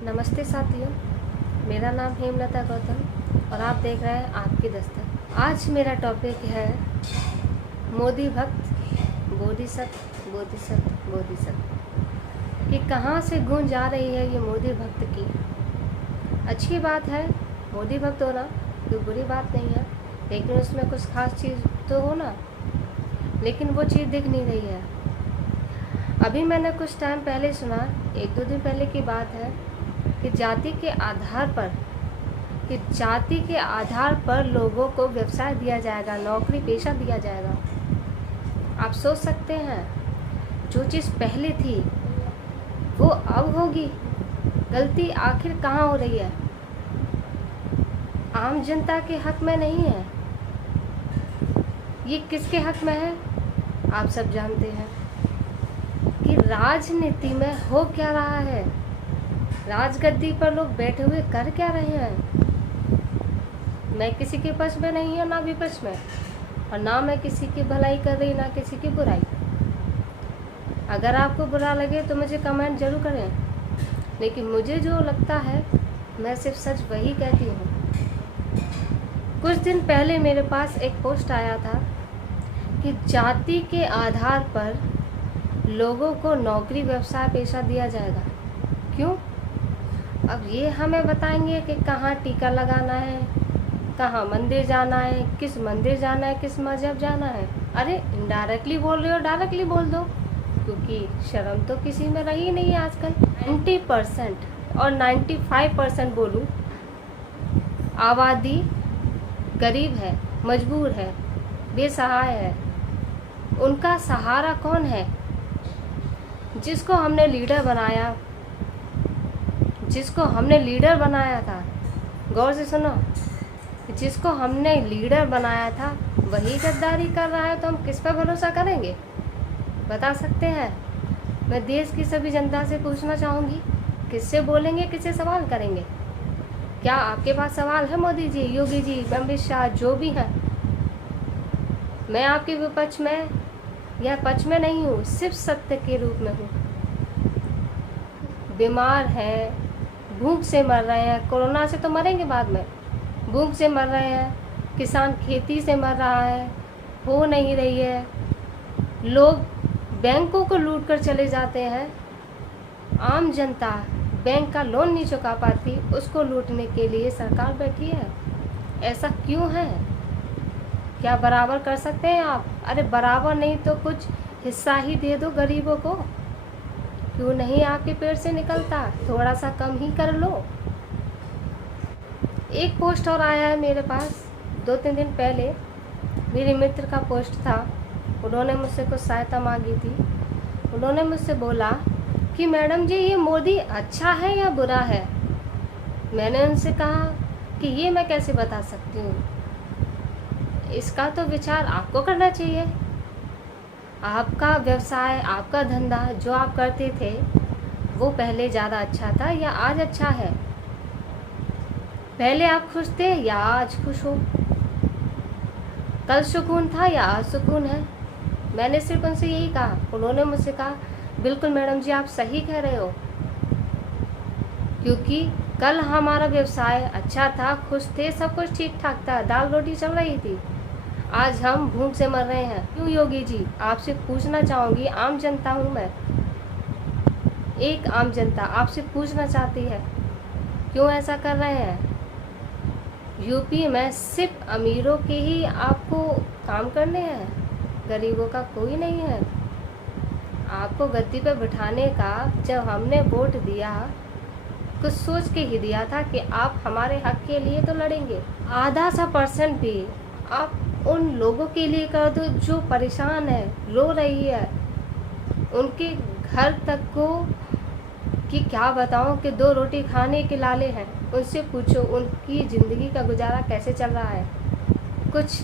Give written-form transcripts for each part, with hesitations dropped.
नमस्ते साथियों, मेरा नाम हेमलता गौतम और आप देख रहे हैं आपकी दस्तक। आज मेरा टॉपिक है मोदी भक्त बोधिसत्व बोधिसत्व बोधिसत्व। कि कहाँ से गूंज आ रही है ये मोदी भक्त की। अच्छी बात है मोदी भक्त होना, कोई बुरी बात नहीं है, लेकिन उसमें कुछ खास चीज़ तो हो ना, लेकिन वो चीज़ दिख नहीं रही है। अभी मैंने कुछ टाइम पहले सुना, 1-2 दिन पहले की बात है, कि जाति के आधार पर लोगों को व्यवसाय दिया जाएगा, नौकरी पेशा दिया जाएगा। आप सोच सकते हैं, जो चीज़ पहले थी वो अब होगी। गलती आखिर कहाँ हो रही है? आम जनता के हक में नहीं है, ये किसके हक में है? आप सब जानते हैं कि राजनीति में हो क्या रहा है। राजगद्दी पर लोग बैठे हुए कर क्या रहे हैं। मैं किसी के पक्ष में नहीं हूँ, ना विपक्ष में, और ना मैं किसी की भलाई कर रही, ना किसी की बुराई। अगर आपको बुरा लगे तो मुझे कमेंट जरूर करें, लेकिन मुझे जो लगता है मैं सिर्फ सच वही कहती हूँ। कुछ दिन पहले मेरे पास एक पोस्ट आया था कि जाति के आधार पर लोगों को नौकरी व्यवसाय पेशा दिया जाएगा। क्यों? अब ये हमें बताएंगे कि कहाँ टीका लगाना है, कहाँ मंदिर जाना है, किस मंदिर जाना है, किस मजहब जाना है। अरे इनडायरेक्टली बोल रहे हो, डायरेक्टली बोल दो, क्योंकि शर्म तो किसी में रही नहीं है आजकल। 90% और 95% बोलूँ, आबादी गरीब है, मजबूर है, बेसहाय है। उनका सहारा कौन है? जिसको हमने लीडर बनाया था, गौर से सुनो, जिसको हमने लीडर बनाया था वही गद्दारी कर रहा है, तो हम किस पर भरोसा करेंगे? बता सकते हैं? मैं देश की सभी जनता से पूछना चाहूँगी, किससे बोलेंगे, किससे सवाल करेंगे? क्या आपके पास सवाल है? मोदी जी, योगी जी, अमित शाह, जो भी हैं। मैं आपके विपक्ष में या पक्ष में नहीं हूँ, सिर्फ सत्य के रूप में हूँ। बीमार हैं, भूख से मर रहे हैं, कोरोना से तो मरेंगे बाद में, भूख से मर रहे हैं, किसान खेती से मर रहा है, हो नहीं रही है, लोग बैंकों को लूट कर चले जाते हैं। आम जनता बैंक का लोन नहीं चुका पाती, उसको लूटने के लिए सरकार बैठी है। ऐसा क्यों है? क्या बराबर कर सकते हैं आप? अरे बराबर नहीं तो कुछ हिस्सा ही दे दो गरीबों को। क्यों नहीं आपके पेट से निकलता? थोड़ा सा कम ही कर लो। एक पोस्ट और आया है मेरे पास 2-3 दिन पहले, मेरे मित्र का पोस्ट था। उन्होंने मुझसे कुछ सहायता मांगी थी। उन्होंने मुझसे बोला कि मैडम जी, ये मोदी अच्छा है या बुरा है? मैंने उनसे कहा कि ये मैं कैसे बता सकती हूँ, इसका तो विचार आपको करना चाहिए। आपका व्यवसाय, आपका धंधा जो आप करते थे वो पहले ज़्यादा अच्छा था या आज अच्छा है? पहले आप खुश थे या आज खुश हो? कल सुकून था या आज सुकून है? मैंने सिर्फ उनसे यही कहा। उन्होंने मुझसे कहा, बिल्कुल मैडम जी, आप सही कह रहे हो, क्योंकि कल हमारा व्यवसाय अच्छा था, खुश थे, सब कुछ ठीक ठाक था, दाल रोटी चल रही थी। आज हम भूख से मर रहे हैं। क्यों योगी जी? आपसे पूछना चाहूँगी, आम जनता हूँ मैं, एक आम जनता आपसे पूछना चाहती है, क्यों ऐसा कर रहे हैं? यूपी में सिर्फ अमीरों के ही आपको काम करने हैं, गरीबों का कोई नहीं है। आपको गद्दी पर बिठाने का जब हमने वोट दिया, कुछ सोच के ही दिया था कि आप हमारे हक के लिए तो लड़ेंगे। आधा सा % भी आप उन लोगों के लिए कर दो जो परेशान है, रो रही है, उनके घर तक को कि क्या बताऊं कि 2 रोटी खाने के लाले हैं। उनसे पूछो उनकी ज़िंदगी का गुजारा कैसे चल रहा है। कुछ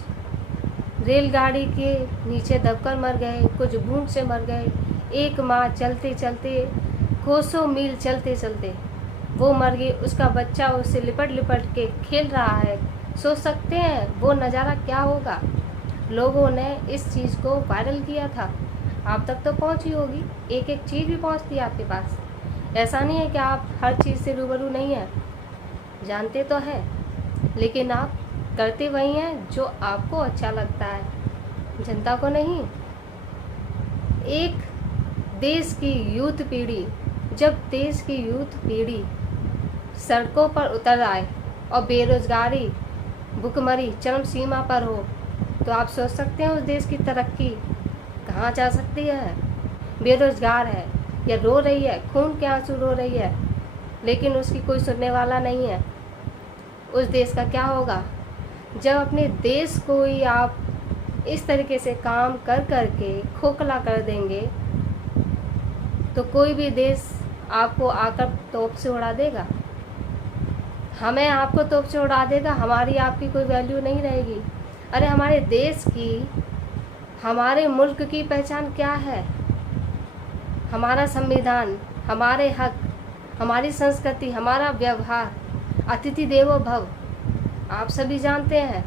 रेलगाड़ी के नीचे दबकर मर गए, कुछ भूख से मर गए। एक माँ चलते चलते, कोसों मील चलते चलते वो मर गई, उसका बच्चा उससे लिपट लिपट के खेल रहा है। सोच सकते हैं वो नज़ारा क्या होगा। लोगों ने इस चीज़ को वायरल किया था, आप तक तो पहुंची होगी, एक एक चीज़ भी पहुंचती है आपके पास। ऐसा नहीं है कि आप हर चीज़ से रूबरू नहीं हैं, जानते तो हैं, लेकिन आप करते वही हैं जो आपको अच्छा लगता है, जनता को नहीं। एक देश की यूथ पीढ़ी, जब देश की यूथ पीढ़ी सड़कों पर उतर आए और बेरोजगारी भुखमरी चरम सीमा पर हो, तो आप सोच सकते हैं उस देश की तरक्की कहाँ जा सकती है। बेरोजगार है या रो रही है, खून के आंसू रो रही है, लेकिन उसकी कोई सुनने वाला नहीं है, उस देश का क्या होगा। जब अपने देश को ही आप इस तरीके से काम कर कर के खोखला कर देंगे, तो कोई भी देश आपको आकर तोप से उड़ा देगा, हमें आपको तोप से उड़ा देगा, हमारी आपकी कोई वैल्यू नहीं रहेगी। अरे हमारे देश की, हमारे मुल्क की पहचान क्या है? हमारा संविधान, हमारे हक, हमारी संस्कृति, हमारा व्यवहार, अतिथि देवो भव, आप सभी जानते हैं।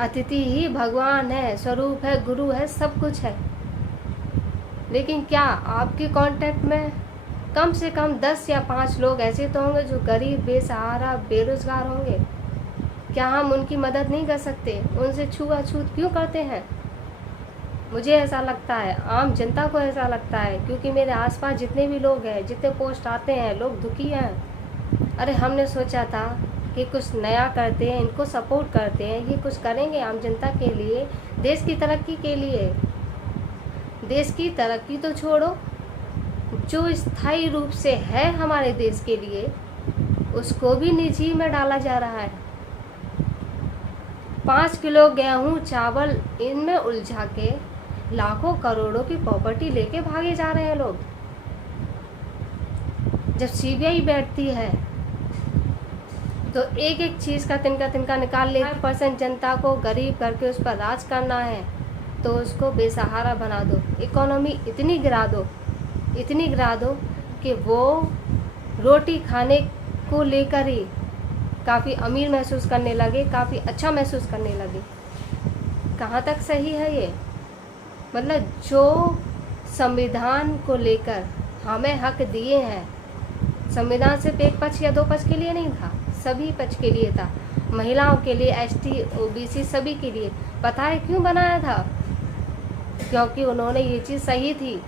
अतिथि ही भगवान है, स्वरूप है, गुरु है, सब कुछ है। लेकिन क्या आपके कांटेक्ट में कम से कम 10 या 5 लोग ऐसे तो होंगे जो गरीब, बेसहारा, बेरोजगार होंगे? क्या हम उनकी मदद नहीं कर सकते? उनसे छुआछूत क्यों करते हैं? मुझे ऐसा लगता है, आम जनता को ऐसा लगता है, क्योंकि मेरे आसपास जितने भी लोग हैं, जितने पोस्ट आते हैं, लोग दुखी हैं। अरे हमने सोचा था कि कुछ नया करते हैं, इनको सपोर्ट करते हैं, ये कुछ करेंगे आम जनता के लिए, देश की तरक्की के लिए। देश की तरक्की तो छोड़ो, जो स्थायी रूप से है हमारे देश के लिए, उसको भी निजी में डाला जा रहा है। 5 किलो गेहूं, चावल, इनमें उलझा के लाखों करोड़ों की प्रॉपर्टी लेके भागे जा रहे हैं लोग। जब सीबीआई बैठती है तो एक एक चीज़ का तिनका तिनका निकाल ले। 5% जनता को गरीब करके उस पर राज करना है, तो उसको बेसहारा बना दो, इकोनॉमी इतनी गिरा दो, इतनी गिरा दो कि वो रोटी खाने को लेकर ही काफ़ी अमीर महसूस करने लगे, काफ़ी अच्छा महसूस करने लगे। कहाँ तक सही है ये? मतलब जो संविधान को लेकर हमें हक दिए हैं, संविधान सिर्फ एक पक्ष या 2 पक्ष के लिए नहीं था, सभी पक्ष के लिए था, महिलाओं के लिए, एसटी, ओबीसी, सभी के लिए। पता है क्यों बनाया था? क्योंकि उन्होंने ये चीज़ सही थी।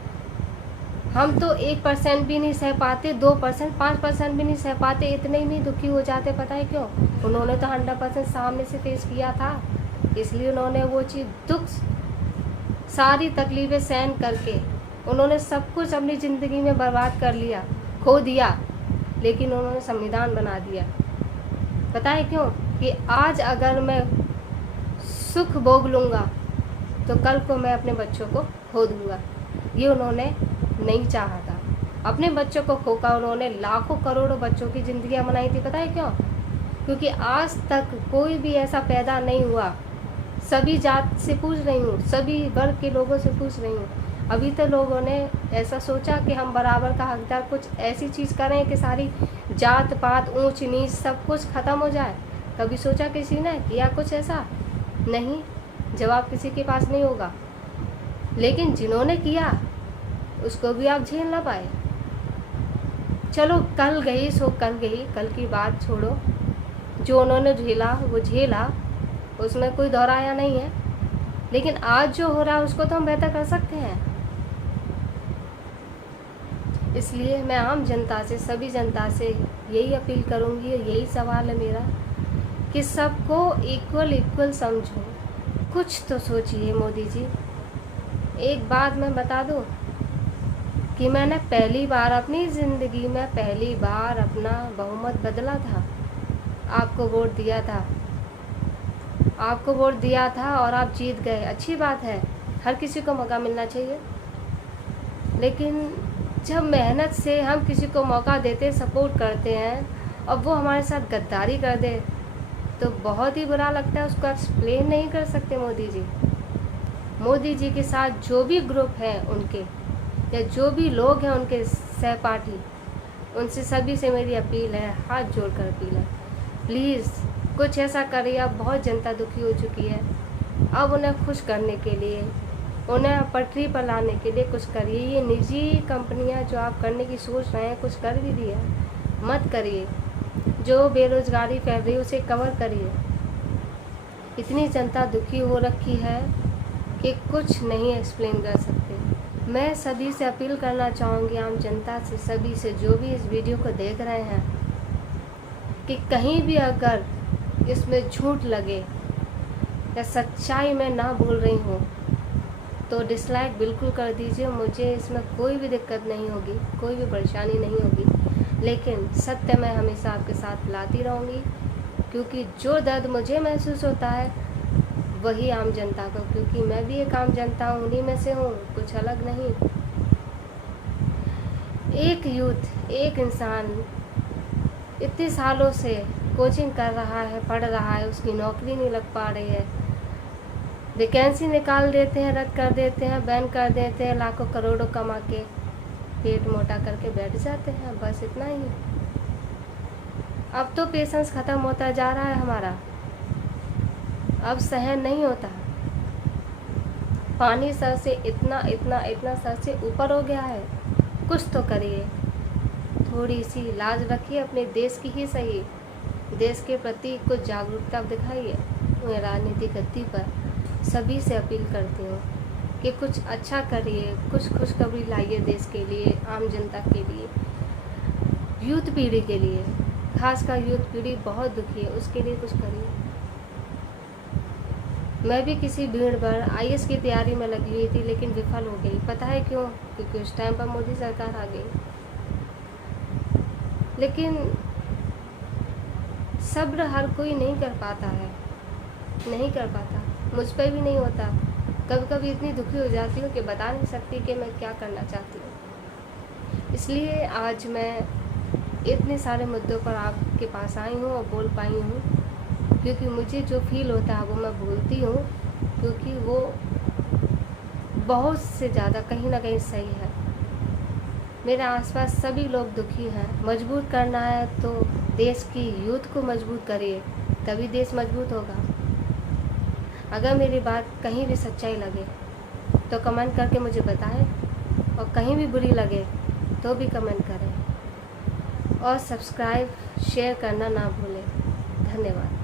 हम तो 1% भी नहीं सह पाते, 2%, 5% भी नहीं सह पाते, इतने ही नहीं दुखी हो जाते। पता है क्यों? उन्होंने तो 100% सामने से फेस किया था, इसलिए उन्होंने वो चीज़, दुख, सारी तकलीफ़ें सहन करके उन्होंने सब कुछ अपनी ज़िंदगी में बर्बाद कर लिया, खो दिया, लेकिन उन्होंने संविधान बना दिया। पता है क्यों? कि आज अगर मैं सुख भोग लूँगा तो कल को मैं अपने बच्चों को खो दूँगा। ये उन्होंने नहीं चाहा था। अपने बच्चों को खोकर उन्होंने लाखों करोड़ों बच्चों की ज़िंदगियाँ बनाई थी। पता है क्यों? क्योंकि आज तक कोई भी ऐसा पैदा नहीं हुआ। सभी जात से पूछ रही हूँ, सभी वर्ग के लोगों से पूछ रही हूँ, अभी तो लोगों ने ऐसा सोचा कि हम बराबर का हकदार, कुछ ऐसी चीज़ करें कि सारी जात पात, ऊंच नीच सब कुछ ख़त्म हो जाए। कभी सोचा किसी ने? किया कुछ ऐसा? नहीं, जवाब किसी के पास नहीं होगा। लेकिन जिन्होंने किया उसको भी आप झेल ना पाए। चलो कल गई सो कल गई, कल की बात छोड़ो। जो उन्होंने झेला वो झेला, उसमें कोई दोहराया नहीं है। लेकिन आज जो हो रहा है उसको तो हम बेहतर कर सकते हैं। इसलिए मैं आम जनता से, सभी जनता से यही अपील करूँगी, यही सवाल है मेरा, कि सबको इक्वल समझो। कुछ तो सोचिए मोदी जी। एक बात मैं बता दूँ कि मैंने पहली बार अपनी ज़िंदगी में अपना बहुमत बदला था। आपको वोट दिया था, आपको वोट दिया था और आप जीत गए। अच्छी बात है, हर किसी को मौका मिलना चाहिए। लेकिन जब मेहनत से हम किसी को मौका देते, सपोर्ट करते हैं और वो हमारे साथ गद्दारी कर दे, तो बहुत ही बुरा लगता है। उसको एक्सप्लेन नहीं कर सकते मोदी जी। मोदी जी के साथ जो भी ग्रुप हैं उनके, या जो भी लोग हैं उनके सहपाठी, उनसे सभी से मेरी अपील है, हाथ जोड़कर अपील है, प्लीज़ कुछ ऐसा करिए। अब बहुत जनता दुखी हो चुकी है। अब उन्हें खुश करने के लिए उन्हें पटरी पर लाने के लिए कुछ करिए। ये निजी कंपनियां जो आप करने की सोच रहे हैं, कुछ कर भी दिए, मत करिए। जो बेरोजगारी फैल रही है उसे कवर करिए। इतनी जनता दुखी हो रखी है कि कुछ नहीं एक्सप्लेन कर सकते। मैं सभी से अपील करना चाहूँगी, आम जनता से, सभी से जो भी इस वीडियो को देख रहे हैं, कि कहीं भी अगर इसमें झूठ लगे या सच्चाई में ना बोल रही हूँ तो डिसलाइक बिल्कुल कर दीजिए। मुझे इसमें कोई भी दिक्कत नहीं होगी, कोई भी परेशानी नहीं होगी, लेकिन सत्य मैं हमेशा आपके साथ लाती रहूँगी, क्योंकि जो दर्द मुझे महसूस होता है वही आम जनता को, क्योंकि मैं भी एक आम जनता हूँ, उन्हीं में से हूँ, कुछ अलग नहीं। एक यूथ, एक इंसान इतने सालों से कोचिंग कर रहा है, पढ़ रहा है, उसकी नौकरी नहीं लग पा रही है, वैकेंसी निकाल देते हैं, रद्द कर देते हैं, बैन कर देते हैं, लाखों करोड़ों कमा के पेट मोटा करके बैठ जाते हैं, बस इतना ही। अब तो पेशेंस ख़त्म होता जा रहा है हमारा, अब सहन नहीं होता। पानी सर से इतना इतना इतना सर से ऊपर हो गया है। कुछ तो करिए, थोड़ी सी लाज रखिए अपने देश की ही सही, देश के प्रति कुछ जागरूकता दिखाइए। मैं राजनीति गद्दी पर सभी से अपील करती हूँ कि कुछ अच्छा करिए, कुछ खुशखबरी लाइए देश के लिए, आम जनता के लिए, यूथ पीढ़ी के लिए। खासकर यूथ पीढ़ी बहुत दुखी है, उसके लिए कुछ करिए। मैं भी किसी भीड़ भर IAS की तैयारी में लगी हुई थी, लेकिन विफल हो गई। पता है क्यों? क्योंकि उस टाइम पर मोदी सरकार आ गई। लेकिन सब्र हर कोई नहीं कर पाता है, नहीं कर पाता, मुझ पर भी नहीं होता। कभी कभी इतनी दुखी हो जाती हूँ कि बता नहीं सकती कि मैं क्या करना चाहती हूँ। इसलिए आज मैं इतने सारे मुद्दों पर आपके पास आई हूँ और बोल पाई हूँ, क्योंकि मुझे जो फील होता है वो मैं बोलती हूँ, क्योंकि वो बहुत से ज़्यादा कहीं ना कहीं सही है। मेरे आसपास सभी लोग दुखी हैं। मजबूत करना है तो देश की यूथ को मजबूत करिए, तभी देश मजबूत होगा। अगर मेरी बात कहीं भी सच्चाई लगे तो कमेंट करके मुझे बताएं, और कहीं भी बुरी लगे तो भी कमेंट करें, और सब्सक्राइब शेयर करना ना भूलें। धन्यवाद।